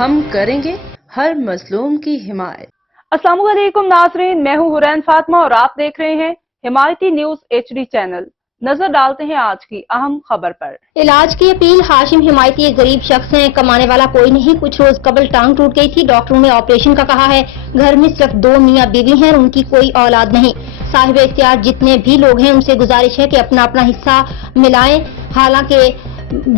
हम करेंगे हर मजलूम की हिमायत। अस्सलाम वालेकुम नाजरीन, मैं हूं हुरैन फातिमा और आप देख रहे हैं हिमायती न्यूज HD चैनल। नजर डालते हैं आज की अहम खबर पर। इलाज की अपील। हाशिम हिमायती एक गरीब शख्स है, कमाने वाला कोई नहीं। कुछ रोज कबल टांग टूट गई थी, डॉक्टरों ने ऑपरेशन का कहा है। घर में सिर्फ 2 मियाँ बीवी हैं, उनकी कोई औलाद नहीं। साहिब इख्तियार जितने भी लोग हैं उनसे गुजारिश है कि अपना अपना हिस्सा मिलाएं। हालांकि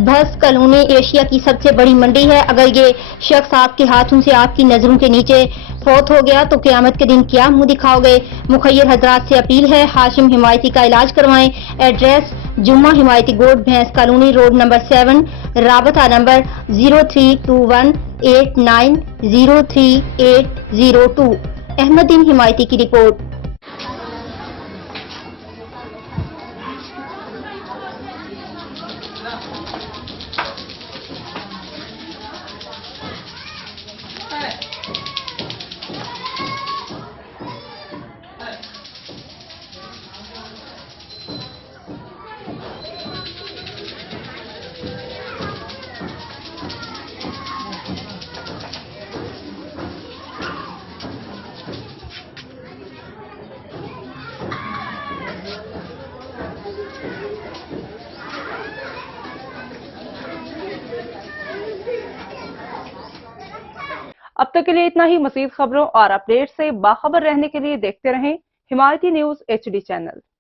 भस कॉलोनी एशिया की सबसे बड़ी मंडी है। अगर ये शख्स आपके हाथों से आपकी नजरों के नीचे फौत हो गया तो क़यामत के दिन क्या मुंह दिखाओगे। मुखय्यर हजरात से अपील है, हाशिम हिमायती का इलाज करवाएं। एड्रेस जुम्मा हिमायती गोड, भैंस कॉलोनी रोड नंबर 7, राबता नंबर 032189033802। अहमदीन हिमायती की रिपोर्ट। अब तक के लिए इतना ही। मज़ीद खबरों और अपडेट से बाखबर रहने के लिए देखते रहें हिमायती न्यूज HD चैनल।